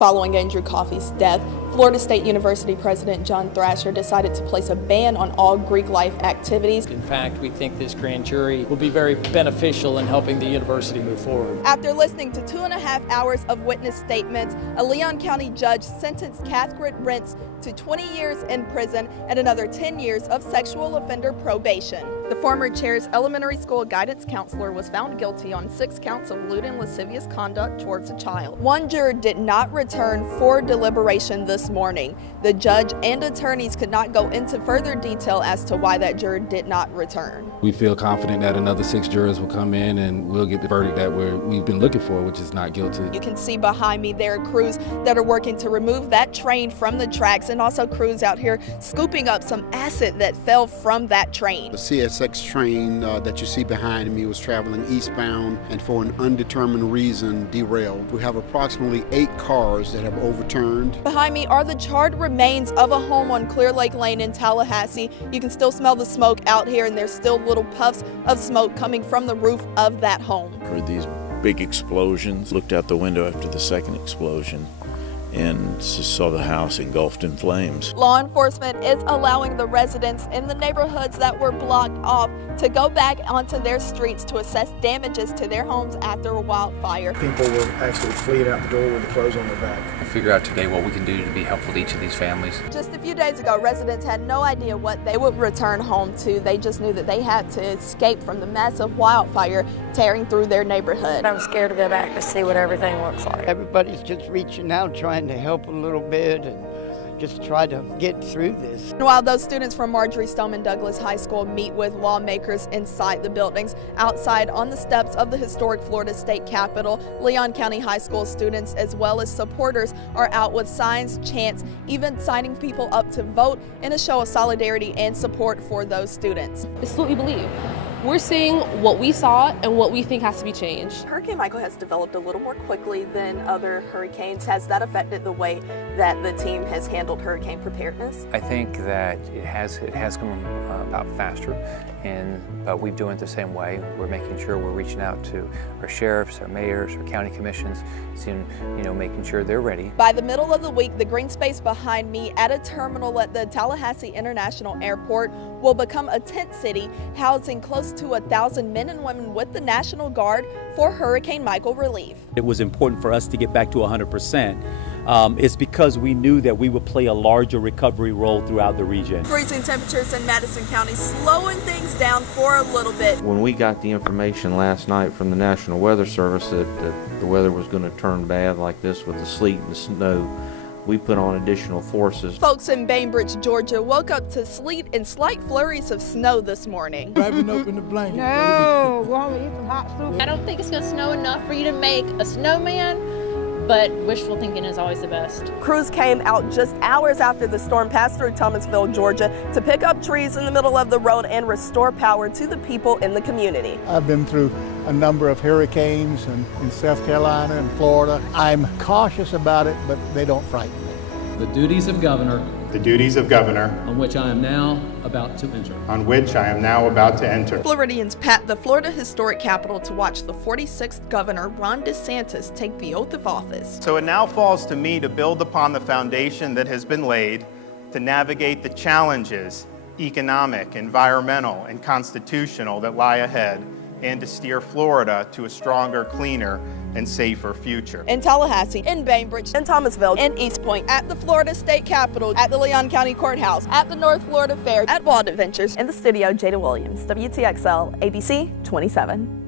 Following Andrew Coffey's death, Florida State University President John Thrasher decided to place a ban on all Greek life activities. In fact, we think this grand jury will be very beneficial in helping the university move forward. After listening to 2.5 hours of witness statements, a Leon County judge sentenced Catherine Rentz to 20 years in prison and another 10 years of sexual offender probation. The former chair's elementary school guidance counselor was found guilty on 6 counts of lewd and lascivious conduct towards a child. One juror did not return for deliberation this morning. The judge and attorneys could not go into further detail as to why that juror did not return. We feel confident that another 6 jurors will come in and we'll get the verdict that we've been looking for, which is not guilty. You can see behind me there are crews that are working to remove that train from the tracks, and also crews out here scooping up some acid that fell from that train. The CSX train that you see behind me was traveling eastbound and for an undetermined reason derailed. We have approximately 8 cars that have overturned. Behind me are the charred remains of a home on Clear Lake Lane in Tallahassee. You can still smell the smoke out here, and there's still little puffs of smoke coming from the roof of that home. Heard these big explosions, looked out the window after the second explosion, and saw the house engulfed in flames. Law enforcement is allowing the residents in the neighborhoods that were blocked off to go back onto their streets to assess damages to their homes after a wildfire. People were actually fleeing out the door with the clothes on their back. We'll figure out today what we can do to be helpful to each of these families. Just a few days ago, residents had no idea what they would return home to. They just knew that they had to escape from the massive wildfire tearing through their neighborhood. I'm scared to go back to see what everything looks like. Everybody's just reaching out, trying to help a little bit and just try to get through this. And while those students from Marjory Stoneman Douglas High School meet with lawmakers inside the buildings, outside on the steps of the historic Florida State Capitol, Leon County High School students as well as supporters are out with signs, chants, even signing people up to vote in a show of solidarity and support for those students. It's what we believe. We're seeing what we saw and what we think has to be changed. Hurricane Michael has developed a little more quickly than other hurricanes. Has that affected the way that the team has handled hurricane preparedness? I think that it has come about faster, but we're doing it the same way. We're making sure we're reaching out to our sheriffs, our mayors, our county commissions, making sure they're ready. By the middle of the week, the green space behind me at a terminal at the Tallahassee International Airport will become a tent city, housing close to 1,000 men and women with the National Guard for Hurricane Michael relief. It was important for us to get back to 100%. It's because we knew that we would play a larger recovery role throughout the region. Freezing temperatures in Madison County slowing things down for a little bit. When we got the information last night from the National Weather Service that the weather was going to turn bad like this with the sleet and the snow, we put on additional forces. Folks in Bainbridge, Georgia woke up to sleet and slight flurries of snow this morning. Wrapping up in the blanket. No, go home and eat some hot soup. I don't think it's going to snow enough for you to make a snowman, but wishful thinking is always the best. Crews came out just hours after the storm passed through Thomasville, Georgia, to pick up trees in the middle of the road and restore power to the people in the community. I've been through a number of hurricanes in South Carolina and Florida. I'm cautious about it, but they don't frighten me. The duties of governor. The duties of governor. On which I am now about to enter. On which I am now about to enter. Floridians packed the Florida Historic Capitol to watch the 46th Governor Ron DeSantis take the oath of office. So it now falls to me to build upon the foundation that has been laid to navigate the challenges, economic, environmental, and constitutional that lie ahead, and to steer Florida to a stronger, cleaner, and safer future. In Tallahassee, in Bainbridge, in Thomasville, in East Point, at the Florida State Capitol, at the Leon County Courthouse, at the North Florida Fair, at Wild Adventures. In the studio, Jada Williams, WTXL, ABC 27.